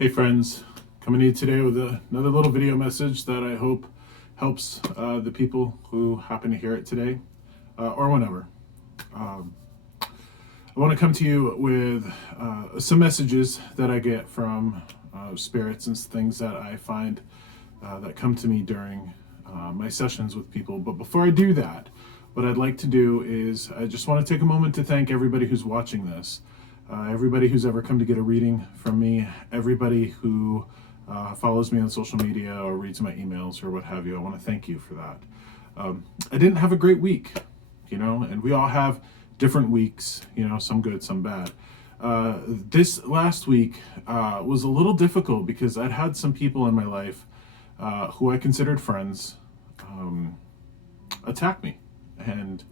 Hey friends, coming to you today with another little video message that I hope helps the people who happen to hear it today or whenever. Um, I want to come to you with some messages that I get from spirits and things that I find that come to me during my sessions with people. But before I do that, what I'd like to do is I just want to take a moment to thank everybody who's watching this. Everybody who's ever come to get a reading from me, everybody who follows me on social media or reads my emails or what have you, I want to thank you for that. I didn't have a great week, and we all have different weeks, some good, some bad. This last week was a little difficult because I'd had some people in my life who I considered friends attack me. And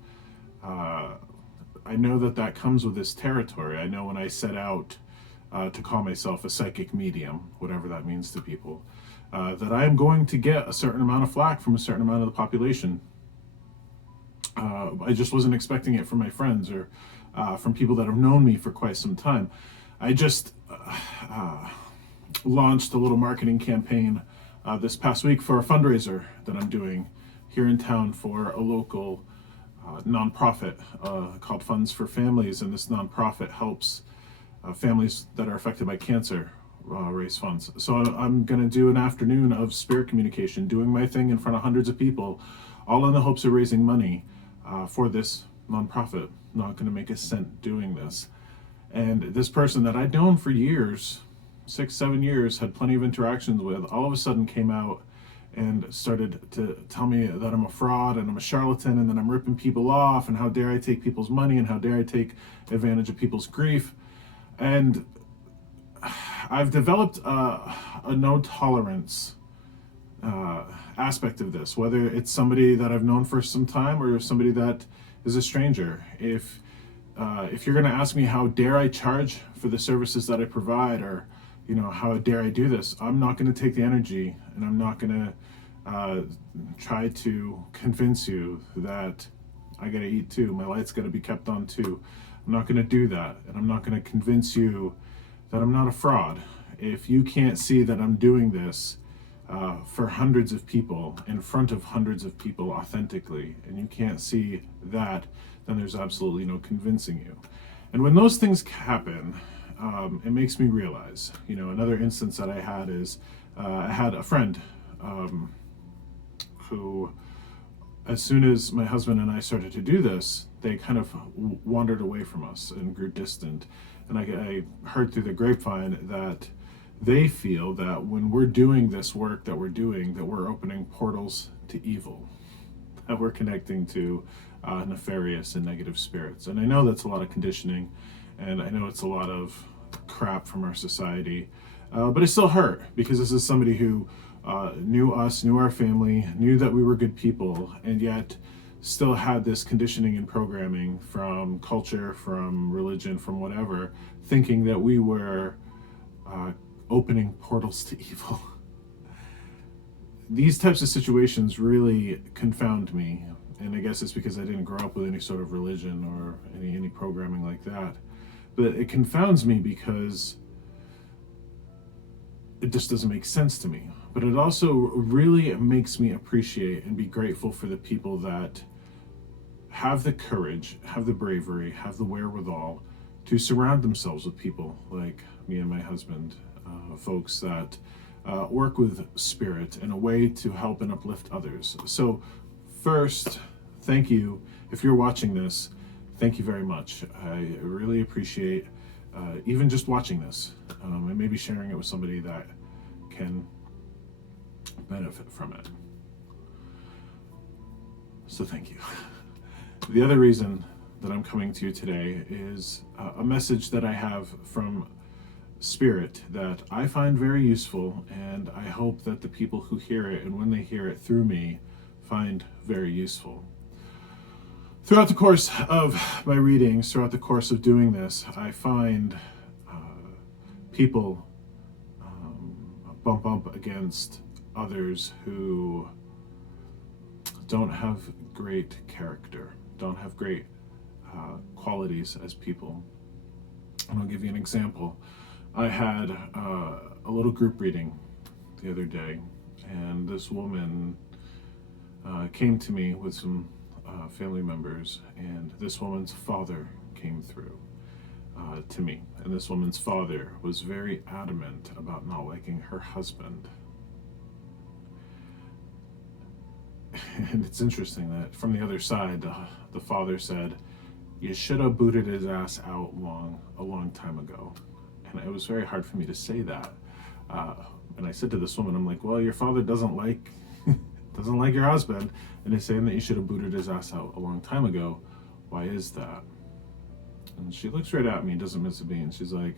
I know that comes with this territory. I know when I set out to call myself a psychic medium, whatever that means to people, that I am going to get a certain amount of flack from a certain amount of the population. I just wasn't expecting it from my friends or from people that have known me for quite some time. I just launched a little marketing campaign this past week for a fundraiser that I'm doing here in town for a local nonprofit called Funds for Families, and this nonprofit helps families that are affected by cancer raise funds. So I'm going to do an afternoon of spirit communication, doing my thing in front of hundreds of people, all in the hopes of raising money for this nonprofit. I'm not going to make a cent doing this. And this person that I'd known for years, 6, 7 years, had plenty of interactions with, all of a sudden came out and started to tell me that I'm a fraud and I'm a charlatan and that I'm ripping people off and how dare I take people's money and how dare I take advantage of people's grief. And I've developed a no tolerance aspect of this, whether it's somebody that I've known for some time or somebody that is a stranger. If you're going to ask me how dare I charge for the services that I provide, or how dare I do this, I'm not going to take the energy, and I'm not going to try to convince you that I got to eat too. My light's got to be kept on too. I'm not going to do that, and I'm not going to convince you that I'm not a fraud. If you can't see that I'm doing this for hundreds of people, in front of hundreds of people authentically, and you can't see that, then there's absolutely no convincing you. And when those things happen, it makes me realize, another instance that I had is I had a friend who, as soon as my husband and I started to do this, they kind of wandered away from us and grew distant. And I heard through the grapevine that they feel that when we're doing this work that we're doing, that we're opening portals to evil, that we're connecting to nefarious and negative spirits. And I know that's a lot of conditioning, and I know it's a lot of crap from our society, but it still hurt because this is somebody who knew us, knew our family, knew that we were good people, and yet still had this conditioning and programming from culture, from religion, from whatever, thinking that we were opening portals to evil. These types of situations really confound me, and I guess it's because I didn't grow up with any sort of religion or any programming like that. But it confounds me because it just doesn't make sense to me. But it also really makes me appreciate and be grateful for the people that have the courage, have the bravery, have the wherewithal to surround themselves with people like me and my husband, folks that work with spirit in a way to help and uplift others. So first, thank you. If you're watching this, thank you very much. I really appreciate even just watching this and maybe sharing it with somebody that can benefit from it. So thank you. The other reason that I'm coming to you today is a message that I have from Spirit that I find very useful, and I hope that the people who hear it, and when they hear it through me, find very useful. Throughout the course of my readings, throughout the course of doing this, I find people bump up against others who don't have great character, don't have great qualities as people. And I'll give you an example. I had a little group reading the other day, and this woman came to me with some family members, and this woman's father came through to me. And this woman's father was very adamant about not liking her husband. And it's interesting that from the other side, the father said, "You should have booted his ass out a long time ago." And it was very hard for me to say that. Uh, and I said to this woman, I'm like, "Well, your father doesn't like doesn't like your husband, and he's saying that you should have booted his ass out a long time ago. Why is that?" And she looks right at me, doesn't miss a beat, and she's like,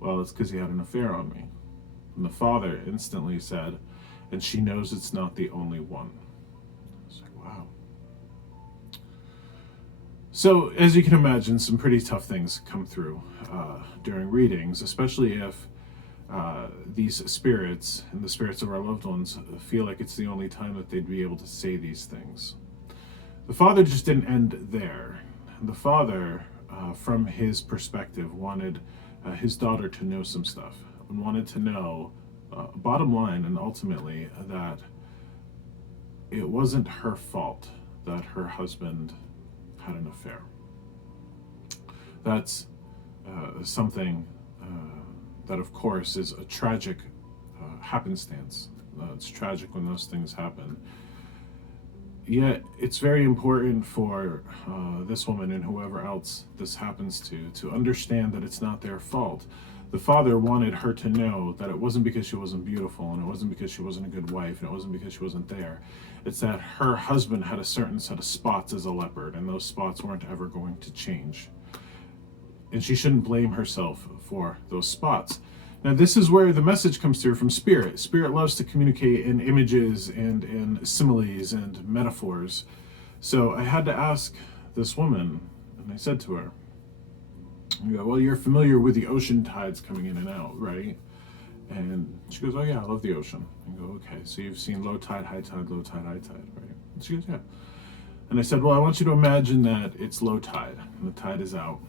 "Well, it's because he had an affair on me." And the father instantly said, "And she knows it's not the only one." I was like, wow. So, as you can imagine, some pretty tough things come through during readings, especially if these spirits and the spirits of our loved ones feel like it's the only time that they'd be able to say these things. The father just didn't end there. The father, from his perspective, wanted his daughter to know some stuff and wanted to know, bottom line, and ultimately, that it wasn't her fault that her husband had an affair. That's something that, of course, is a tragic happenstance. It's tragic when those things happen. Yet, it's very important for this woman and whoever else this happens to understand that it's not their fault. The father wanted her to know that it wasn't because she wasn't beautiful, and it wasn't because she wasn't a good wife, and it wasn't because she wasn't there. It's that her husband had a certain set of spots as a leopard, and those spots weren't ever going to change. And she shouldn't blame herself for those spots. Now, this is where the message comes through from Spirit. Spirit loves to communicate in images and in similes and metaphors. So I had to ask this woman, and I said to her, I go, "Well, you're familiar with the ocean tides coming in and out, right?" And she goes, "Oh yeah, I love the ocean." I go, "Okay, so you've seen low tide, high tide, low tide, high tide, right?" And she goes, "Yeah." And I said, "Well, I want you to imagine that it's low tide, and the tide is out,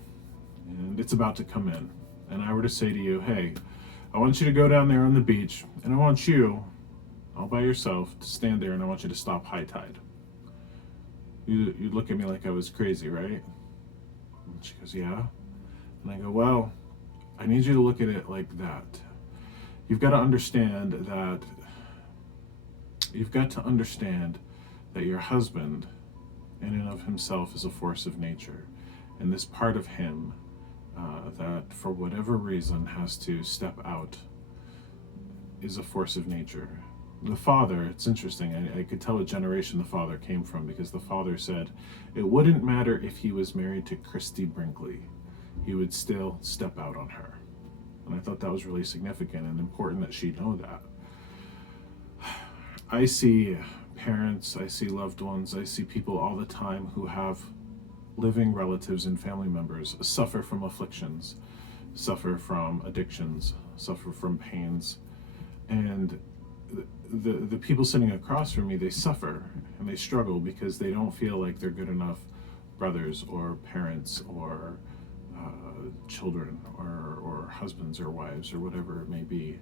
and it's about to come in. And I were to say to you, hey, I want you to go down there on the beach, and I want you, all by yourself, to stand there, and I want you to stop high tide." You'd look at me like I was crazy, right? And she goes, "Yeah." And I go, "Well, I need you to look at it like that. You've got to understand that your husband, in and of himself, is a force of nature, and this part of him that, for whatever reason, has to step out is a force of nature." The father, it's interesting, I could tell what generation the father came from, because the father said it wouldn't matter if he was married to Christy Brinkley, he would still step out on her. And I thought that was really significant and important that she know that. I see parents, I see loved ones, I see people all the time who have living relatives and family members suffer from afflictions, suffer from addictions, suffer from pains. And the people sitting across from me, they suffer and they struggle because they don't feel like they're good enough brothers or parents or children or husbands or wives or whatever it may be.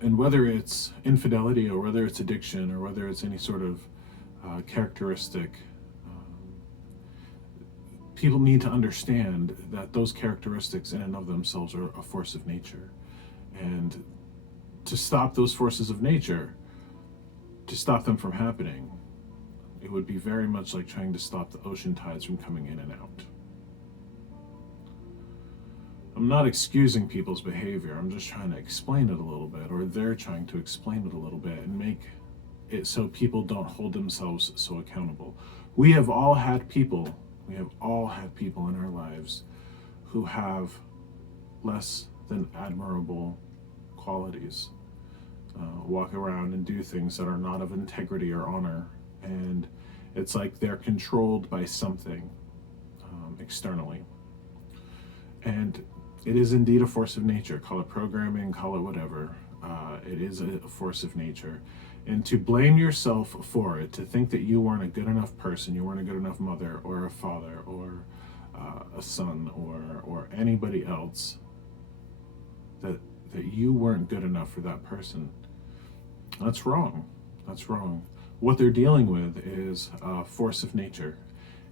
And whether it's infidelity or whether it's addiction or whether it's any sort of characteristic, people need to understand that those characteristics in and of themselves are a force of nature. And to stop those forces of nature, to stop them from happening, it would be very much like trying to stop the ocean tides from coming in and out. I'm not excusing people's behavior, I'm just trying to explain it a little bit, or they're trying to explain it a little bit and make it so people don't hold themselves so accountable. We have all had people in our lives who have less than admirable qualities, walk around and do things that are not of integrity or honor, and it's like they're controlled by something externally. And it is indeed a force of nature. Call it programming, call it whatever. It is a force of nature. And to blame yourself for it, to think that you weren't a good enough person, you weren't a good enough mother or a father or a son or anybody else, that you weren't good enough for that person. That's wrong. That's wrong. What they're dealing with is a force of nature.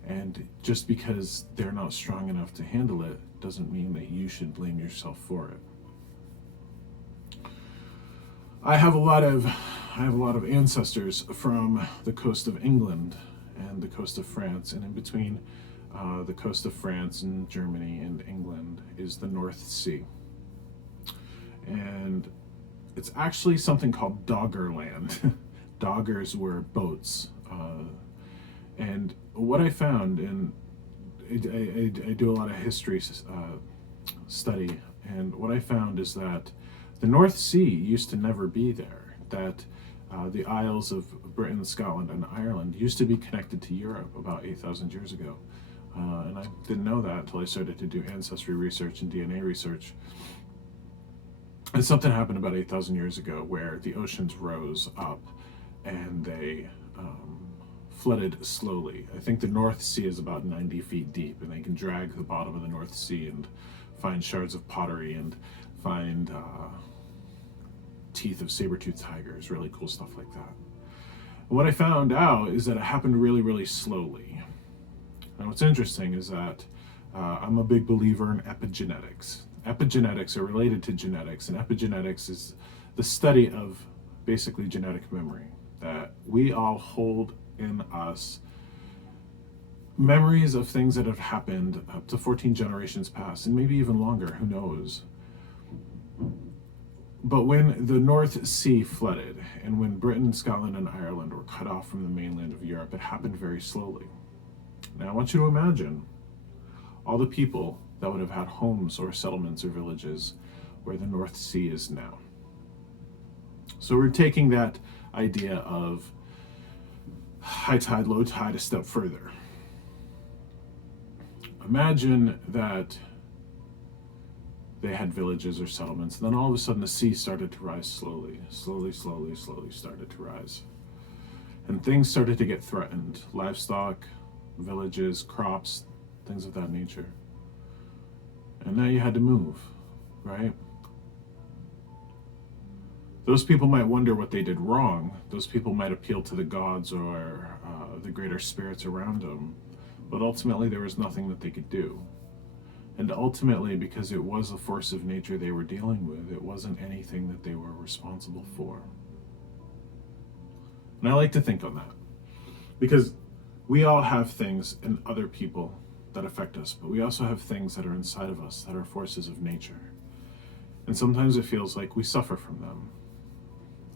And just because they're not strong enough to handle it doesn't mean that you should blame yourself for it. I have a lot of ancestors from the coast of England and the coast of France, and in between the coast of France and Germany and England is the North Sea. And it's actually something called Doggerland. Doggers were boats. And what I found, and I do a lot of history study, and what I found is that the North Sea used to never be there. That the Isles of Britain, Scotland, and Ireland used to be connected to Europe about 8,000 years ago. And I didn't know that until I started to do ancestry research and DNA research. And something happened about 8,000 years ago where the oceans rose up and they flooded slowly. I think the North Sea is about 90 feet deep, and they can drag the bottom of the North Sea and find shards of pottery and find teeth of saber-toothed tigers, really cool stuff like that. And what I found out is that it happened really, really slowly. Now what's interesting is that I'm a big believer in epigenetics. Epigenetics are related to genetics, and epigenetics is the study of basically genetic memory, that we all hold in us memories of things that have happened up to 14 generations past, and maybe even longer, who knows. But when the North Sea flooded, and when Britain, Scotland, and Ireland were cut off from the mainland of Europe, it happened very slowly. Now I want you to imagine all the people that would have had homes or settlements or villages where the North Sea is now. So we're taking that idea of high tide, low tide a step further. Imagine that they had villages or settlements, and then all of a sudden the sea started to rise slowly started to rise. And things started to get threatened. Livestock, villages, crops, things of that nature. And now you had to move, right? Those people might wonder what they did wrong. Those people might appeal to the gods or the greater spirits around them. But ultimately, there was nothing that they could do. And ultimately, because it was a force of nature they were dealing with, it wasn't anything that they were responsible for. And I like to think on that. Because we all have things in other people that affect us, but we also have things that are inside of us that are forces of nature. And sometimes it feels like we suffer from them.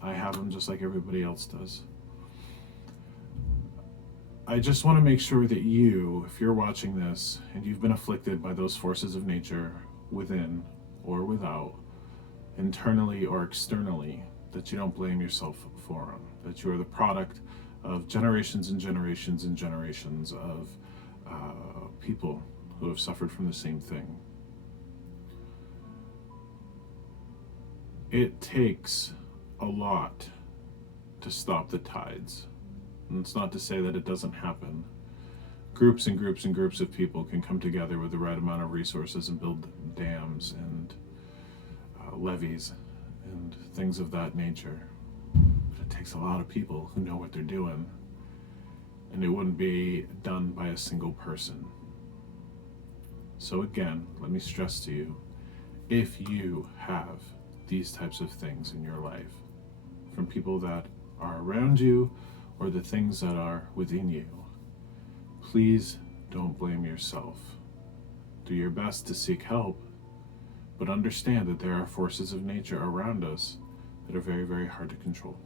I have them just like everybody else does. I just want to make sure that you, if you're watching this and you've been afflicted by those forces of nature within or without, internally or externally, that you don't blame yourself for them, that you are the product of generations and generations and generations of people who have suffered from the same thing. It takes a lot to stop the tides. And it's not to say that it doesn't happen. Groups and groups and groups of people can come together with the right amount of resources and build dams and levees and things of that nature. But it takes a lot of people who know what they're doing. And it wouldn't be done by a single person. So again, let me stress to you, if you have these types of things in your life, from people that are around you or the things that are within you, please don't blame yourself. Do your best to seek help, but understand that there are forces of nature around us that are very, very hard to control.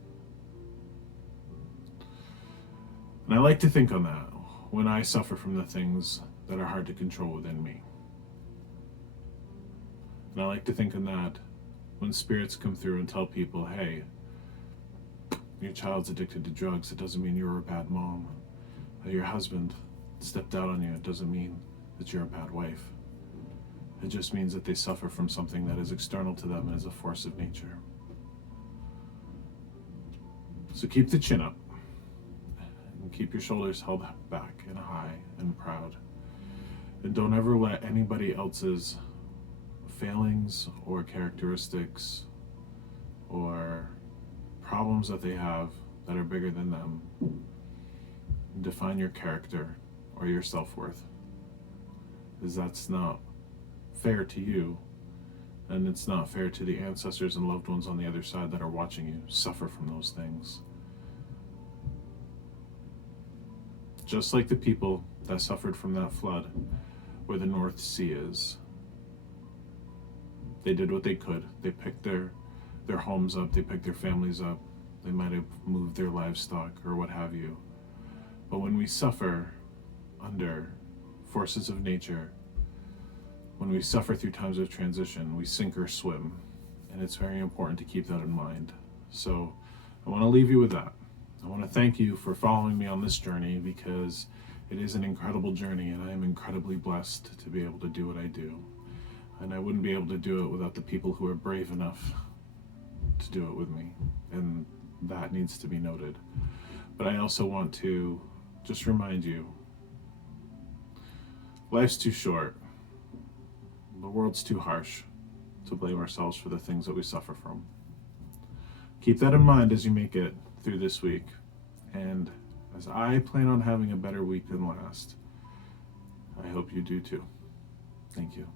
And I like to think on that when I suffer from the things that are hard to control within me. And I like to think on that when spirits come through and tell people, hey, your child's addicted to drugs, it doesn't mean you're a bad mom. Your husband stepped out on you, it doesn't mean that you're a bad wife. It just means that they suffer from something that is external to them and is a force of nature. So keep the chin up and keep your shoulders held back and high and proud. And don't ever let anybody else's failings or characteristics or problems that they have that are bigger than them define your character or your self-worth, because that's not fair to you, and it's not fair to the ancestors and loved ones on the other side that are watching you suffer from those things. Just like the people that suffered from that flood where the North Sea is. They did what they could. They picked their homes up, they picked their families up, they might have moved their livestock or what have you. But when we suffer under forces of nature, when we suffer through times of transition, we sink or swim. And it's very important to keep that in mind. So I want to leave you with that. I want to thank you for following me on this journey, because it is an incredible journey and I am incredibly blessed to be able to do what I do. And I wouldn't be able to do it without the people who are brave enough to do it with me. And that needs to be noted. But I also want to just remind you, life's too short. The world's too harsh to blame ourselves for the things that we suffer from. Keep that in mind as you make it through this week. And as I plan on having a better week than last, I hope you do too. Thank you.